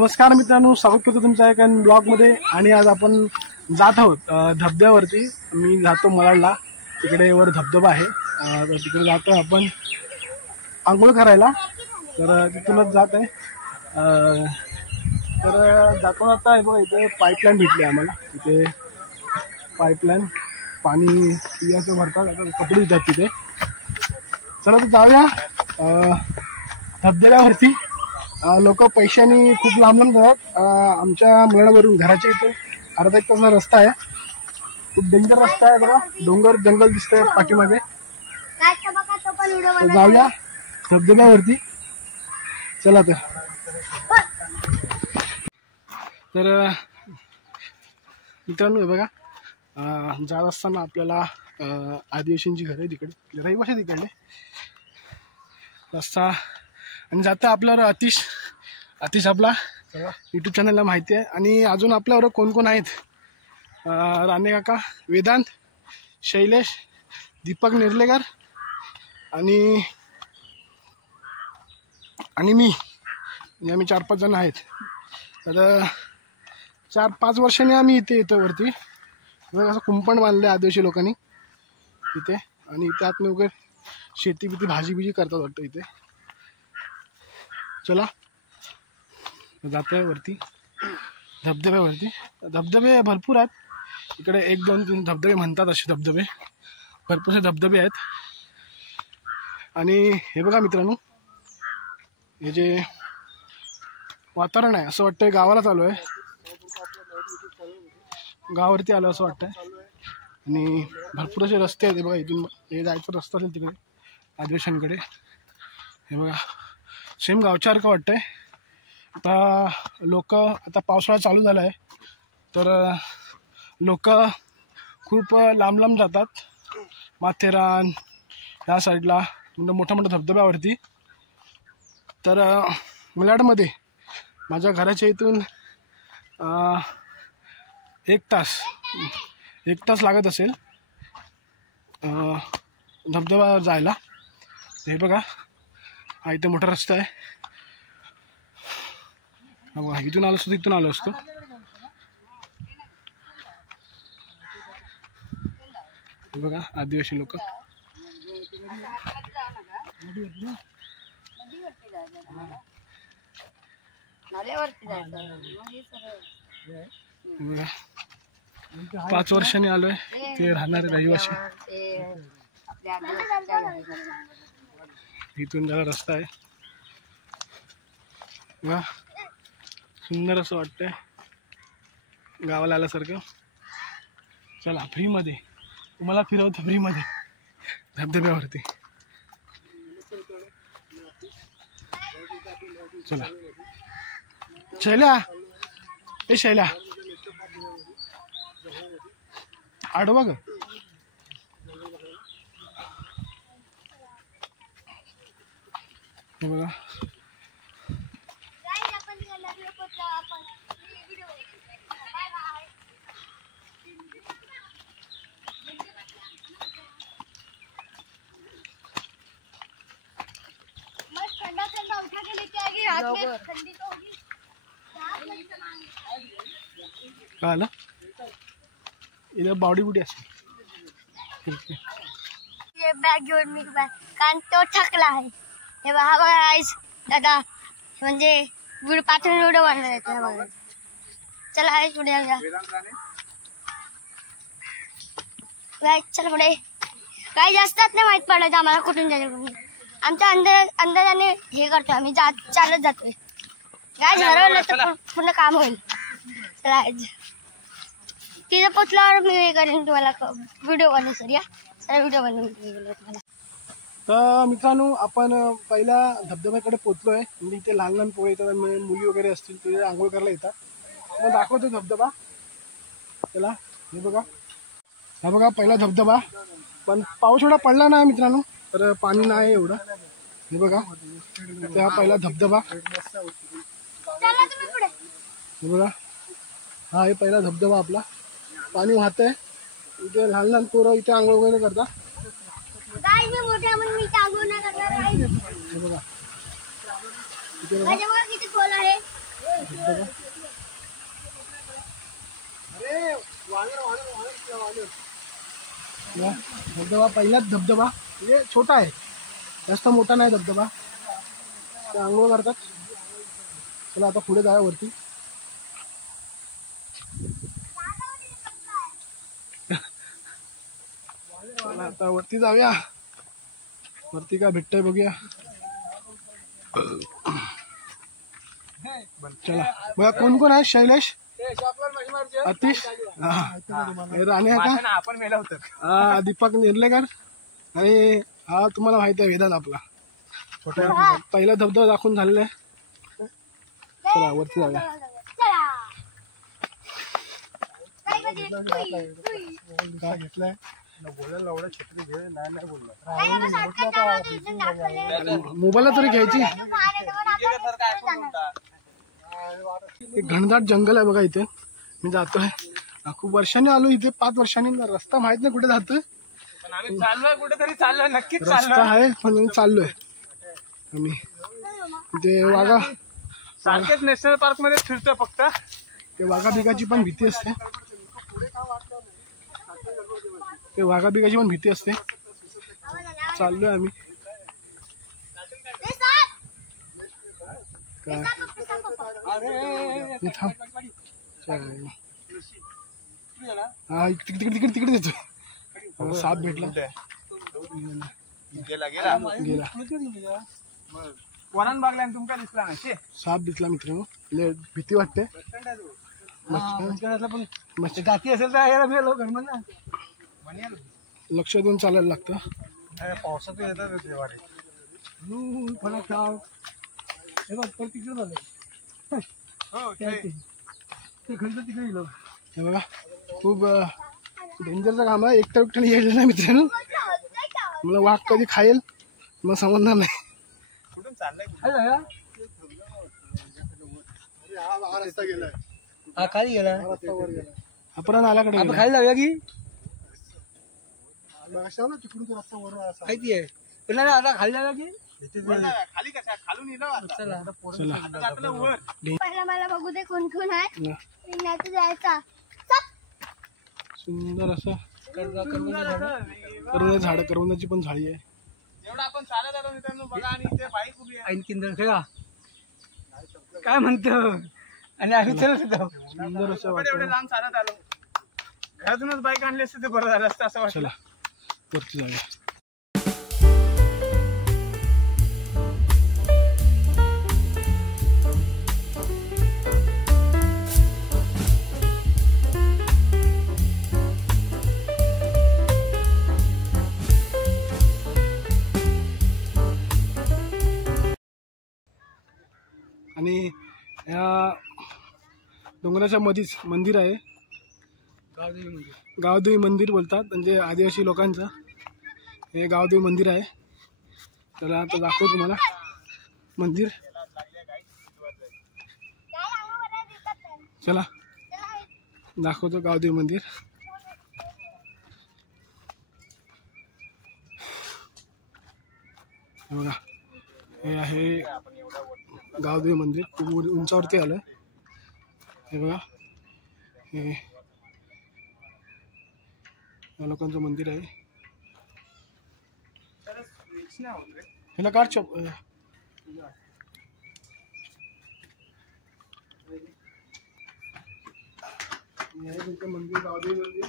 नमस्कार मित्रांनो, स्वागत करतो तुमच्या एका ब्लॉगमध्ये। आणि आज आपण जात आहोत धबधब्यावरती। मी जातो मलाडला, तिकडे वर धबधबा आहे, तर तिकडे जातो आपण आंघोळ करायला। तर तिथूनच जात आहे। तर जातो आता आहे बघा, इथे पाईपलाईन भेटली आम्हाला। इथे पाईपलाईन पाणी पिण्याचं भरतात, आता कपडे देतात तिथे। चला तर जाऊया धबधब्यावरती। लोक पैशानी खूप लांब लांब जातात। आमच्या मळावरून घराच्या इथे अर्धा एक तासाचा रस्ता आहे। खूप डेंजर रस्ता आहे बघा, डोंगर जंगल दिसतंय पाठीमागे। जाऊया धबधब्यावरती, चला तर मित्रांनो बघा, जात असताना आपल्याला आदिवासींची घर आहे तिकडे, रहिवासी तिकडले रस्ता। आणि जातं आपल्यावर आतिश आपला यूट्यूब चॅनलला माहिती आहे। आणि अजून आपल्यावर कोण कोण आहेत, राणे काका, वेदांत, शैलेश, दीपक निर्लेकर आणि मी, म्हणजे आम्ही 4-5 जण आहेत। तर 4-5 वर्षांनी आम्ही इथे येतो वरती। असं कुंपण बांधलं आदिवासी लोकांनी इथे, आणि त्यात वगैरे शेती बिती भाजी करतात वाटतं इथे। चला जातोय वरती धबधब्यावरती। धबधबे भरपूर आहेत इकडे, 1-2-3 धबधबे म्हणतात, असे धबधबे भरपूरसे धबधबे आहेत। आणि हे बघा मित्रांनो, हे जे वातावरण आहे असं वाटतंय गावाला चालू आहे, गावावरती आलो असं वाटतंय। आणि भरपूर असे रस्ते आहेत बघा, इथून हे जायचं रस्ता असेल तिकडे आदिवासींकडे। हे बघा सेम गावच्यासारखं वाटतंय। आता पावसाळा चालू झाला आहे, तर लोक खूप लांब लांब जातात माथेरान ह्या साईडला, म्हणजे मोठ्या मोठ्या धबधब्यावरती। तर मलाडमध्ये माझ्या घराच्या इथून 1 तास लागत असेल धबधबा जायला। हे बघा, हा इथे मोठा रस्ता आहे, इथून आलो असतो तिथून आलो असतो। हे बघा आदिवासी लोक, बघा 5 वर्षांनी आलोय, ते राहणारे रहिवासी। इथून जरा रस्ता आहे बघा, सुंदर असं वाटतंय गावाला आल्यासारखं। चला फ्रीमध्ये तुम्हाला फिरवतो, फ्रीमध्ये धबधब्यावरती। चला शैल्या, ए शैल्या आडवा ग। हे बघा काय आलं इथं बावडी बुडी असते। बॅग घेऊन मी कारण तो थकला आहे। हे बघा गाईस, दादा म्हणजे पाठवून व्हिडिओ बनवला येतो बघा। चला आहे पुढे जाऊया गाईस, चला पुढे। काही जास्तच नाही माहित पडायचं आम्हाला कुठून जायचं, आमच्या अंदाजाने हे करतो आम्ही, चालत जातोय गाईस। हरवलं तर पूर्ण काम होईल। चला तिथे पोचल्यावर मी हे करेन तुम्हाला व्हिडिओ बनवू सर, या चला व्हिडिओ बनवून तुम्हाला। तर मित्रांनो, आपण पहिल्या धबधब्याकडे पोचलोय। म्हणजे इथे लहान लहान पोरं येतात, मुली वगैरे असतील ते आंघोळ करायला येतात। मग दाखवतो धबधबा, चला। हे बघा, हा बघा पहिला धबधबा, पण पाऊस एवढा पडला नाही मित्रांनो, तर पाणी नाही एवढं। हे बघा हा पहिला धबधबा, हे बघा हा आहे पहिला धबधबा आपला। पाणी वाहतंय, इथे लहान लहान पोरं इथे आंघोळ वगैरे करतात। हे बघा इथे धबधबा. या धबधबा पहिलाच धबधबा म्हणजे छोटा आहे, जास्त मोठा नाही धबधबा. ते आंघोळ करतात. चला आता पुढे जाऊया वरती. चला आता वरती जाऊया. वरती काय भेटतंय बघूया. चला बघा कोण कोण आहे. शैलेश, अतिश, राणे का, आपण मेला होतं. दीपक निर्लेकर आणि हा तुम्हाला माहिती आहे वेदांत आपला छोटा पहिला धबधबा दाखवून झालेला आहे. चला वरती जाऊया. काय घेतलंय बोलायला एवढं छत्री घे नाही बोलला. मोबाईलला तरी घ्यायची. एक घनदाट जंगल आहे बघा इथे. मी जातोय खूप वर्षांनी आलो इथे, 5 वर्षांनी. रस्ता माहित नाही कुठे जातोय, पण आम्ही चाललोय कुठेतरी, चाललोय नक्कीच रस्ता आहे पण चाललोय आम्ही. ते वाघा सारखेच नॅशनल पार्क मध्ये फिरतोय फक्त. ते वाघा बिगाची पण भीती असते. ते वाघा बिगाची पण भीती असते. चाललोय आम्ही. काय हा तिकडे तिकडे तिकडे तिकडे देतोय. साप भेटला, गेला गेला. वरण बागला तुमका दिसला नाही. साप दिसला मित्रांनो. लय भीती वाटते. पण गाती असेल तर यायला भेलो घर म्हणा. लक्ष देऊन चालायला लागतं. पावसात येतात हे बघा खूप डेंजरचं काम आहे. एकट्याने येईल ना मित्रांनो. मला वाघ कधी खाईल मला समजणार नाही. कुठून चाललंय? हा खाली गेला. आपण आल्याकडे आपण खाली जाऊया की तिकडून रस्ता वर माहिती आहे. पण नाही, आता खाली जाऊया की खाली कशा खालून येलो. चला. चला वर पहिला मला बघू दे कोण कोण आहे. रिंगणात जायचा. सुंदर असं करवंदाची झाड, करवंदाची पण झाडी आहे. एवढं आपण चालत आलो मित्रांनो बघा. आणि इथे बाईक उभी आहे. ऐन किंदर खेळा काय म्हणतो. आणि आम्ही चलत होतो. सुंदर असं एवढे वाटतं. लांब चालत आलो. घरातूनच बाईक आणली असते ते बरं झालं असतं असं वाटलं. चला वरती जाऊया. आणि या डोंगराच्या मध्येच मंदिर आहे. गावदेवी मंदिर बोलतात, म्हणजे आदिवासी लोकांचं हे गावदेवी मंदिर आहे. तर आता दाखवतो तुम्हाला मंदिर. चला दाखवतो गावदेवी मंदिर. हे बघा हे आहे गावदेवी मंदिर. खूप उंचावरती आलं. हे बघा हे या लोकांचं मंदिर आहे. ह्याला काढ चप. तुमचं मंदिर गावदेवी मंदिर.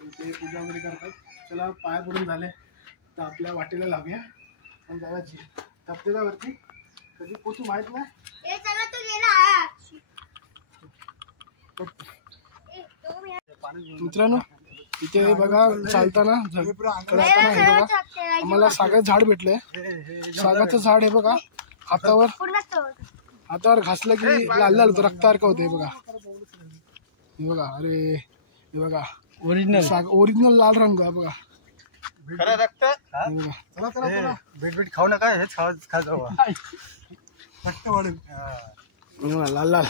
ते पूजा वगैरे करतात. चला पाया पडून झाले तर आपल्या वाटेला लागूया आणि जायची धबधब्यावरती. कधी पोचू माहित नाही. मित्रांनो इथे बघा चालताना हे बघा आम्हाला सागाचं झाड भेटलंय. सागाचं झाड हे बघा हातावर घासलं की लाल लाल होतं, रक्तासारखं होतं. हे बघा हे बघा. अरे हे बघा ओरिजिनल लाल रंग आहे बघा. रक्त भेट खाऊ नका. हेच खा जाऊ. लाल लाल.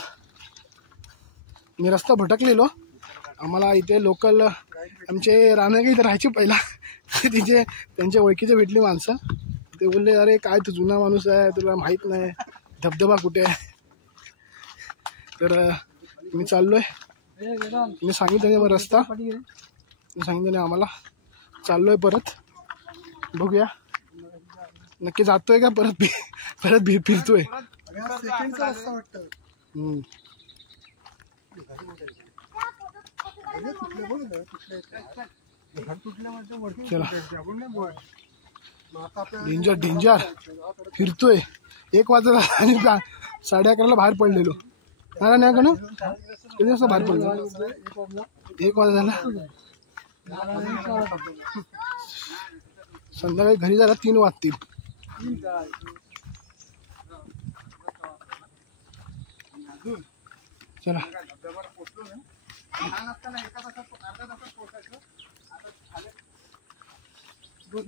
मी रस्ता भटकलेलो. आम्हाला इथे लोकल आमचे राहणं इथे राहायचे पहिला. तिचे त्यांच्या ओळखीचे भेटले माणसं. ते बोलले अरे काय तू जुना माणूस आहे, तुला माहित नाही धबधबा कुठे आहे. तर मी चाललोय. मी सांगितलं रस्ता मी सांगितलं आम्हाला. चाललोय परत, बघूया नक्की जातोय का परत परत फिरतोय. डेंजर डेंजर फिरतोय. 1 वाजता आणि 11:30 बाहेर पडलेलो. नाही का ना किती वाजता बाहेर पडलो? 1 वाजता झाला. संध्याकाळी घरी जायला 3 वाजतील. चला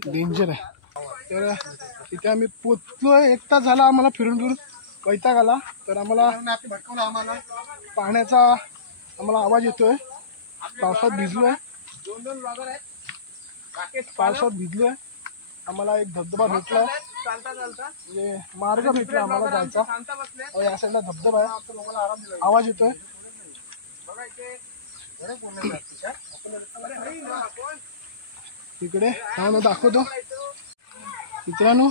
डेंजर आहे. तर तिथे आम्ही पोचलोय. 1 तास झाला आम्हाला फिरून वैताग आला. तर आम्हाला पाण्याचा आवाज येतोय. पावसात भिजलोय. आम्हाला एक धबधबा भेटलाय. म्हणजे मार्ग भेटला आम्हाला जायचा. या साईडला धबधबा आहे. आवाज येतोय. तिकडे दाखवतो मित्रांनो.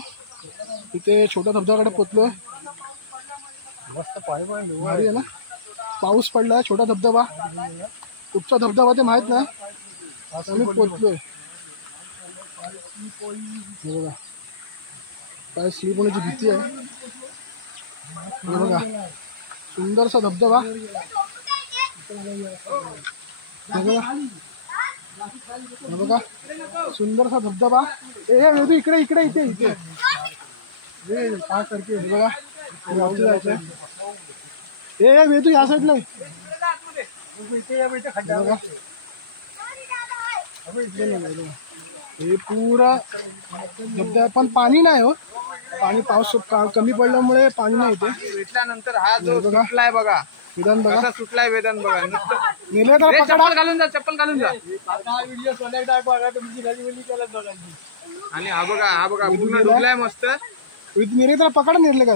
इथे छोट्या धबधब्याकडे पोचलोय. मस्त भारी आहे ना. पाऊस पडलाय. छोटा धबधबा. कुठचा धबधबा ते माहित नाही. आम्ही पोचलोय. बघा काय स्लीप होण्याची भीती आहे. बघा सुंदरसा धबधबा. बघा सुंदरसा धबधबा. वेदू इकडे इकडे इथे इथे काय करते बघा. जायचंय. वेदू या साईडला बघा. हे पुरा धबधबा पण पाणी नाही हो. पाणी पाऊस कमी पडल्यामुळे पाणी नाही येते. भेटल्यानंतर हा जो सुटलाय बघा. वेदांत बघा सुटलाय वेदांत बघा. नेले तर चप्पल घालून जा. चप्पल घालून जा. आणि हा बघा पूर्ण डुबलाय मस्त. नेले तर पकडा. नेले का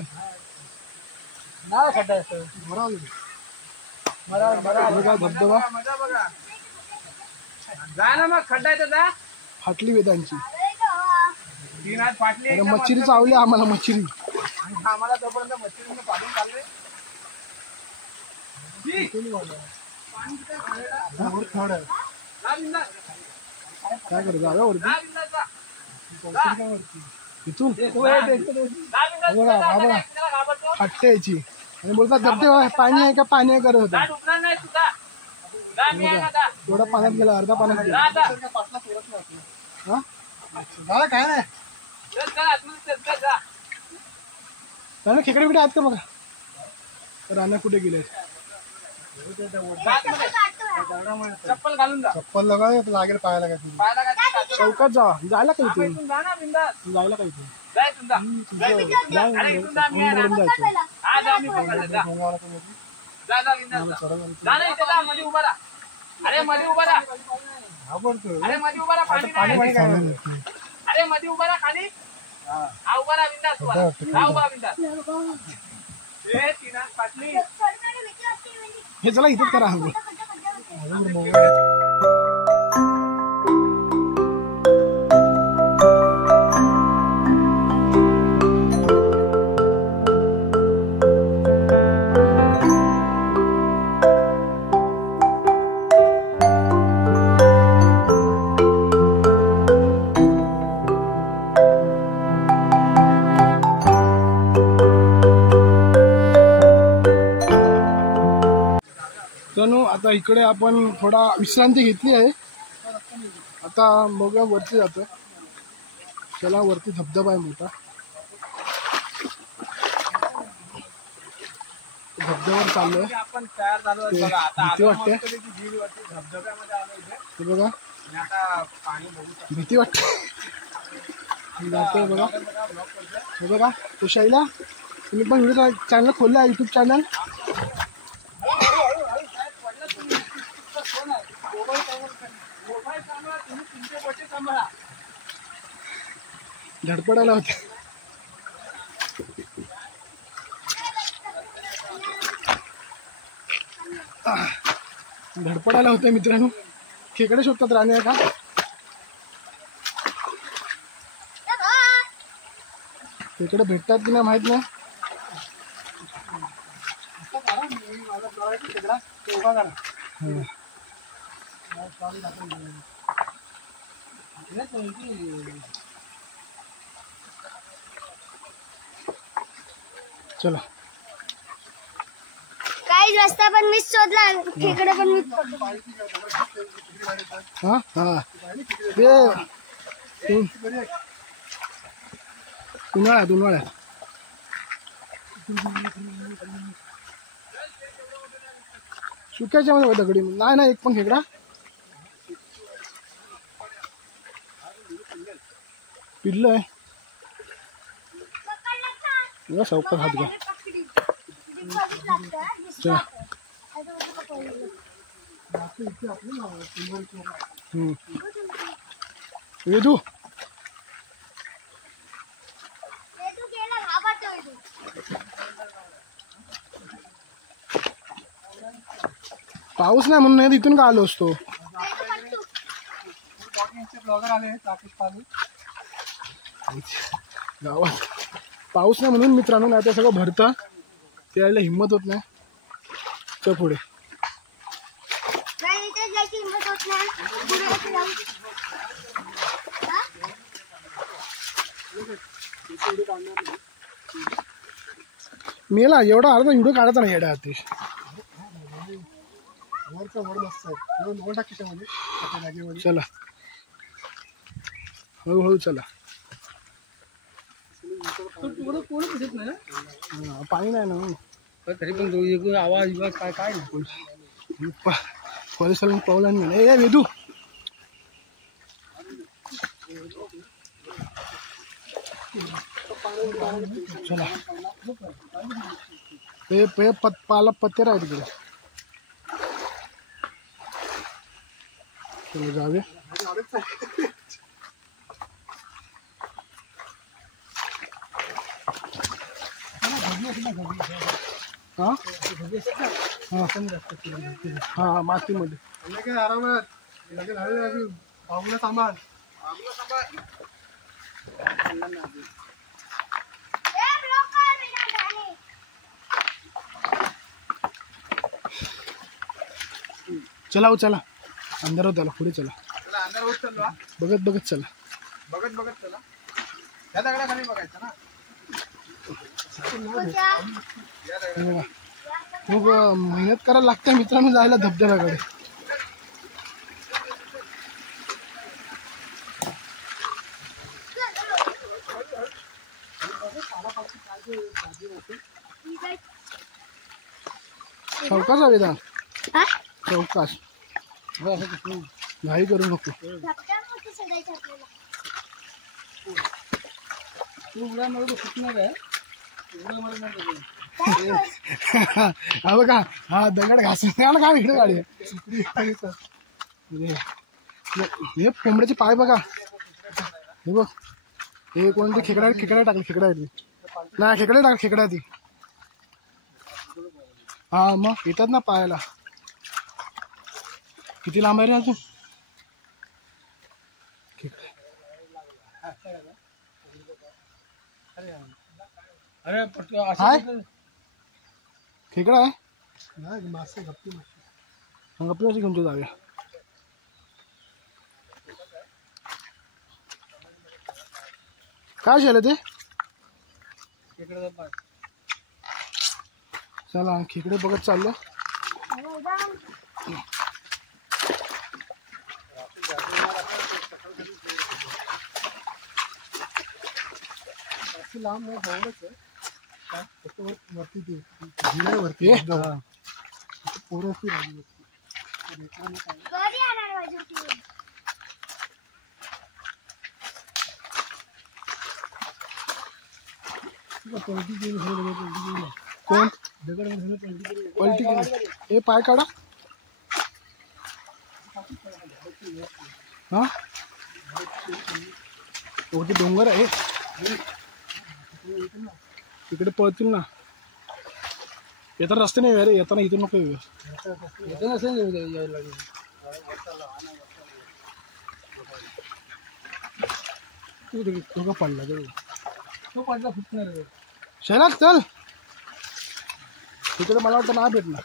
बघा धबधबा. जा ना मग खड्डा आहे जा. फाटली वेदांची. 3 हात फाटली. मच्छरी चावली आम्हाला. मच्छरी आम्हाला तोपर्यंत मच्छरीने पाडून काढले. काय करत जागा वरती इथून बघा. हा बघा फाटते याची. आणि बोलतात धबधबा पाणी आहे का पाणी आहे करत होता. थोडा पाण्यात गेला. अर्धा पाण्यात गेला. हा काय नाही. राणा खेकडे बिकडे आहेत का बघा. राणा कुठे गेले. चप्पल घालून जा. चप्पल लगा लागेल पायाला काय. चौकात जा. जायला काय इथे. जायला काय इथे. अरे मध्ये उभा राहा. खाली. हा उभा राहा बिंदास. हा उभा बिंदास. हे चला इथेच करा. आता इकडे आपण थोडा विश्रांती घेतली आहे. आता बघूया वरती जातोय. चला वरती धबधबा आहे मोठा. धबधब्यावर चाललोय. आपण तयार झालो बघा. आता भीती वाटते. धबधब्यामध्ये आलो. हे बघा आता पाणी बघू. भीती वाटते. जातोय बघा. हे बघा तो शैला. तुम्ही पण व्हिडिओ चॅनल खोलला युट्यूब चॅनल. धडपडायला होते. धडपडायला होते मित्रांनो. खेकडे शोधतात राणे का खेकडे भेटतात की नाही माहित नाही. चला काही रस्ता पण मीच शोधला, खेकडे पण मीच पकडले. हा हा ते उन्हाळ्यात सुक्याच्या मध्ये दगडी नाही एक पण खेकडा पिल्लंय. चौकात हात घ्या. चला. वेदू पाऊस नाही म्हणून नाही इथून का आलो असतो. ब्लॉगर आले राकेश पालू. गावात पाऊस नाही म्हणून मित्रांनो, नाही तर सगळं भरतं. ते यायला हिंमत होत नाही. तर पुढे मेला एवढा अर्धा व्हिडिओ काढायचा नाही येडा आतिश. चला हळूहळू चला. पाणी नाही ना तरी पण आवाज काय काय परिसर पावला नाही. ए वेदू चला. पाला पत्ते आहे तिकडे. चला जाऊया. हा हा मातीमध्ये आरामात पाहुणा सामान. चला हो चला. अंधार होत आला. पुढे चला. अंधार होत चाललो. बघत चला. बघत चला. या दगडाखाली बघायचं ना. खूप मेहनत करायला लागते मित्रांनो जायला धबधब्याकडे. चौकास हवे दा चौकास घाई करू नको. हा बघा हा दगड घासून का इकडे गाडी हे कोंबड्याचे पाय बघा. हे बघ हे कोणते खेकडा टाकले. खेकडा नाही खेकडे टाकले. खेकडा ती हा मग येतात ना पायाला. किती लांब आहे रे अजून. हाय खेकडा आहे. मासे गप्पी गप्पी मासे घेऊन तो जाऊया. काय झालं ते. चला खेकडे बघत चाललो. लांब नाही जवळच आहे. फक्त वरती ते जिऱ्यावरती पोरं असती राहिली कोण पलटी हे पाय काढा. हा वरती डोंगर आहे तिकडे पळतील ना. येताना रस्ते नाही रे, येताना इथून नको येऊ. येतं नसेल यायला तो का पडला तो पडला फुटणार शहरात चल. तिकडे मला वाटतं नाही भेटणार.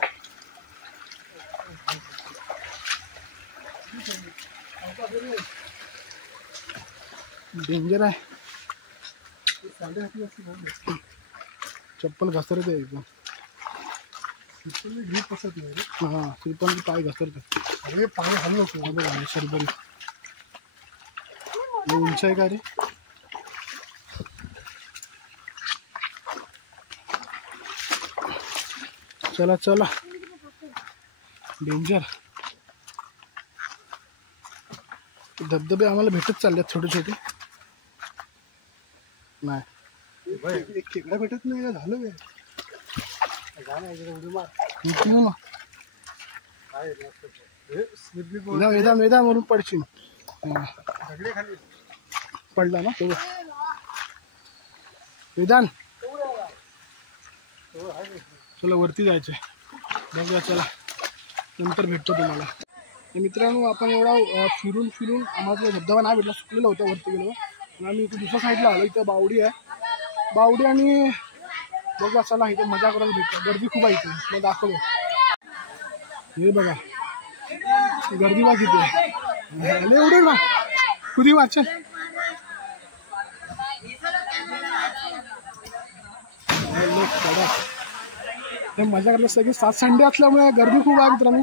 डेंजर आहे. चप्पल घसरते एकदम. ग्रीप असत नाही रे. हा पण पाय घसरते. अरे पाय हलू नको. बघा शरबरी उंच आहे का रे. चला चला डेंजर. धबधबे आम्हाला भेटत चालल्यात छोटे छोटे. नाही एक खेकडा भेटत नाही का झालं काय. इथे ना स्लिप वेदा वेदा म्हणून पडशील. दगडे खाली पडला ना तो वेदान. चला वरती जायचंय. बघूया चला नंतर भेटतो तुम्हाला. मित्रांनो आपण एवढा फिरून फिरून आम्हाला धबधबा नाही भेटला. सुकलेला होता. वरती गेलो आणि आम्ही इथे दुसऱ्या साईडला आलो. इथं बावडी आहे. बावडी आणि बघा चला इथे मजा करायला भेटतो. गर्दी खूप आहे इथे. मग दाखवतो. हे बघा गर्दी बघ किती एवढे ना कुदी वाचन. हे मजा करतात सगळे. 7 संडे असल्यामुळे गर्दी खूप आहे मित्रांनो.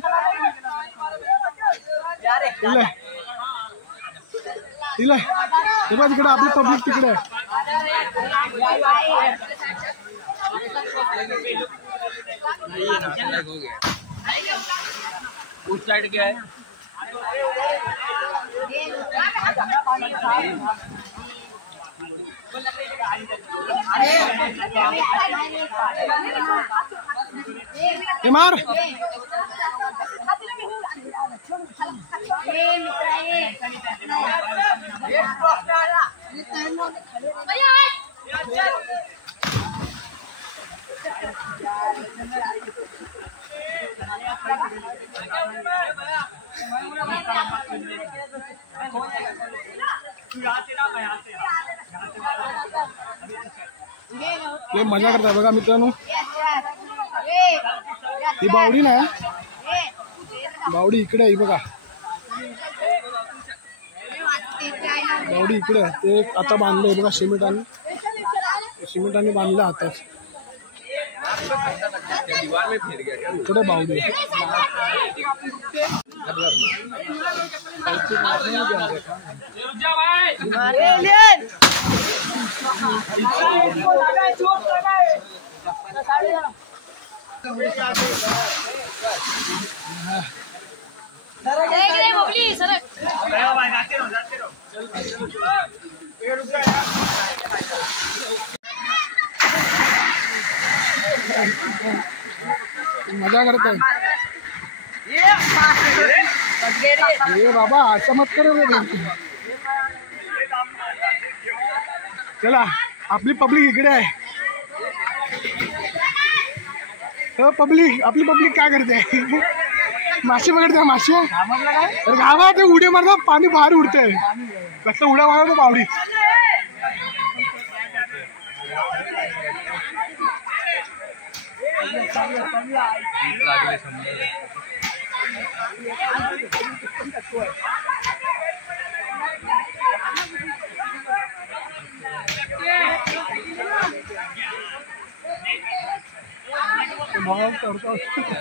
हे बघ तिकडे आपली पब्लिक तिकडे आहे. उस साइड क्या है हे मार. हे मजा करताय बघा मित्रांनो. ही बावडी नाही. बावडी इकडे आहे बघा. बावडी इकडे आहे. ते आता बांधलंय बघा सिमेंटाने बांधलं आताच. इकडे बावडी आहे. मजा करताय. ये बाबा असं मत करो रे. चला आपली पब्लिक इकडे आहे. पब्लिक आपली पब्लिक काय करते. मासे पकडते. मासे तर गावात उड्या मारतात. पाणी बाहेर उडतंय. कसं उड्या मारतो बावडी.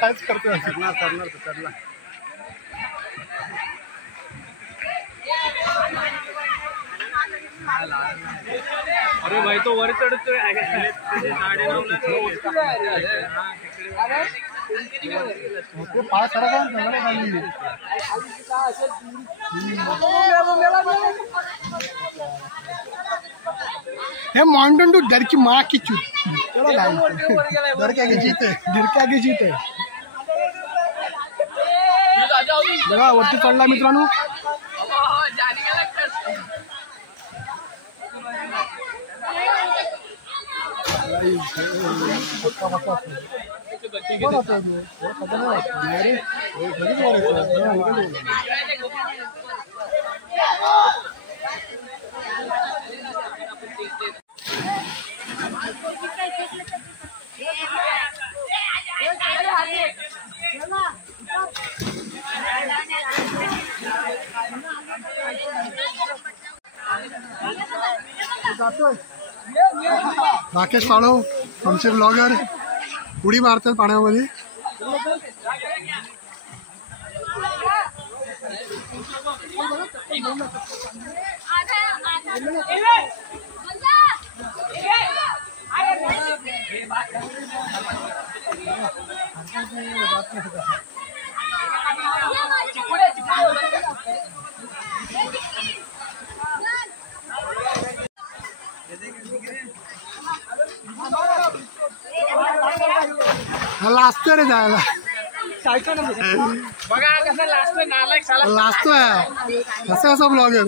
कायच करतोय. करणार. अरे भाई तो वर चढतोय पाय सडा खाली. हे माउंटेन टू डर की माँ की चूत. डर के आगे जीत है. डर के आगे जीत आहे. बघा वरती चढला मित्रांनो. कोण होता तू? खड्डा नाही वाटत. नाही रे. लगेच वाढायचं. राकेश पाडव आमचे ब्लॉगर उडी मारतात पाण्यामध्ये. लाजतोय रे जायला. बघा कसं लास्ट नालायक साला. लाजतोय कसं कसं ब्लॉगर.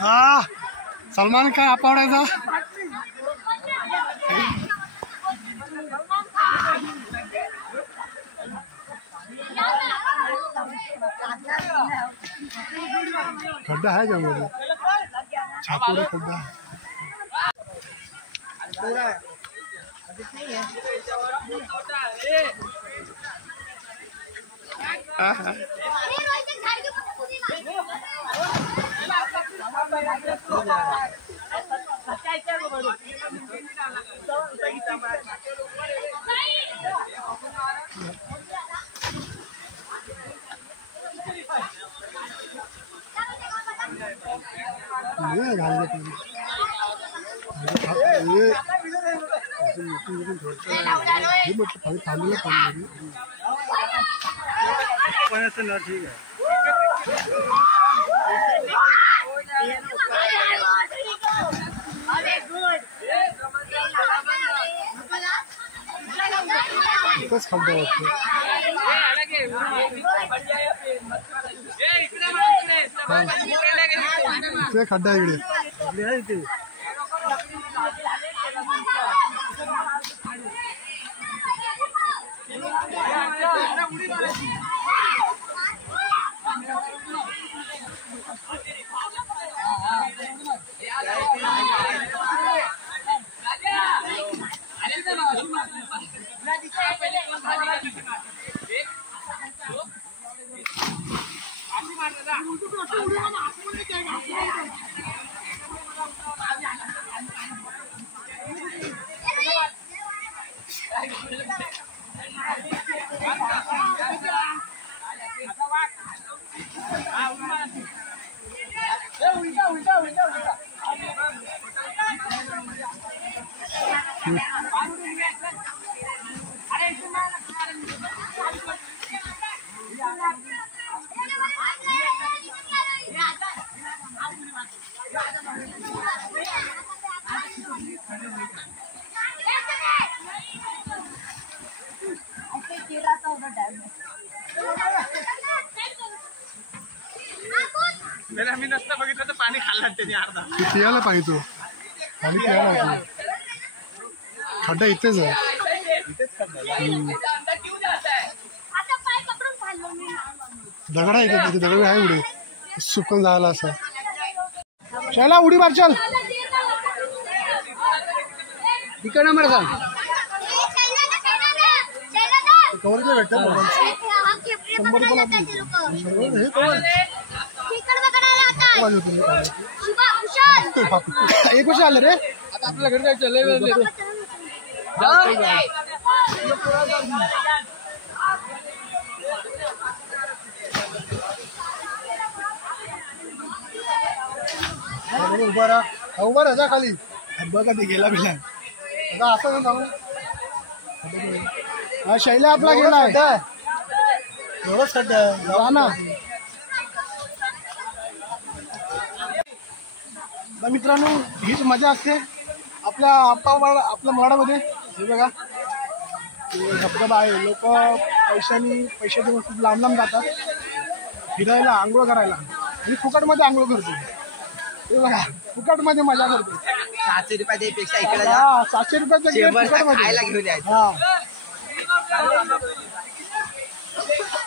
हा सलमान काय आपवडायचा. खड्डा है त्यामध्ये छापूला खड्डा. ठीक है. खूपच खड्डा वाटतो. इकडे खड्डा इकडे. आम्ही नसतं बघितलं तर पाणी खाल्लं त्याने अर्धा. पियाला पाहिजे तो पाणी प्यायला. खड्डा इथेच आहे. दगड आहे का तिथे. दगड आहे उडे सुकून जायला असं. चला उडी मार चल. तिकडं नंबर सांग. कवर भेटतात 100 रुपये. एक वर्ष आलं रे. आता आपल्या घरी जायचं लय वेळ झाले. उभा राहा खाली. बघा ते गेला बिला. आता असं जाऊ. हा शैला आपला गेलाय. एवढंच खड्डा आहे. जा ना. तर मित्रांनो हीच मजा असते आपल्या आपल्या मराठामध्ये. हे बघा हे धबधबा आहे. लोक पैसे देऊन खूप लांब लांब जातात फिरायला, आंघोळ करायला आणि फुकटमध्ये आंघोळ करतो. हे बघा फुकटमध्ये मजा करतो. 700 रुपयापेक्षा इकडे जा. हा 700 रुपयाचं गेट फुकटमध्ये. खायला घेऊन यायचं. हा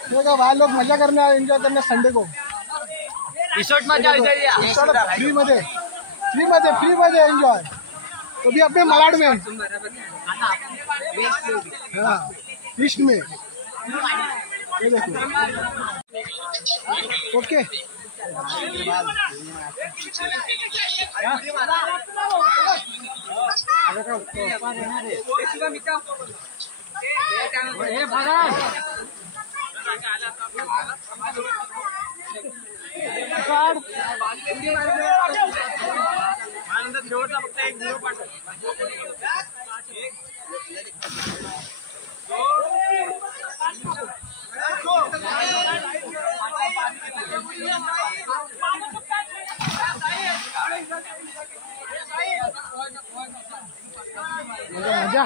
हे बघा बाहेर लोक मजा करणे, एन्जॉय करणे संडे को रिसोर्ट मध्ये फ्री मध्ये एंजॉय. तो भी अपने मलाड में, हाँ ईस्ट में. ये देखो ओके. मजा.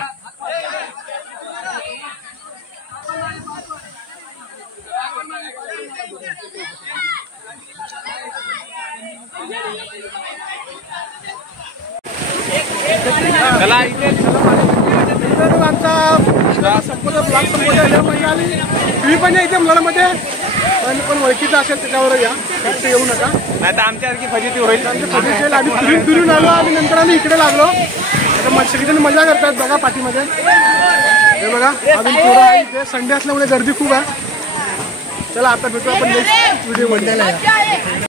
तुम्ही पण या इथे मुलांमध्ये पण ओळखीचं असेल त्याच्यावर या, फक्त येऊ नका. आता आमच्यासारखी फजिती होईल. आम्ही फिरून आलो आणि नंतर आम्ही इकडे लागलो. आता सगळीजण मजा करतात बघा पाठीमध्ये. हे बघा अजून पोरं आहे इथे. संडे असल्यामुळे गर्दी खूप आहे. चला आता भेटू आपण नेक्स्ट व्हिडिओ मध्ये.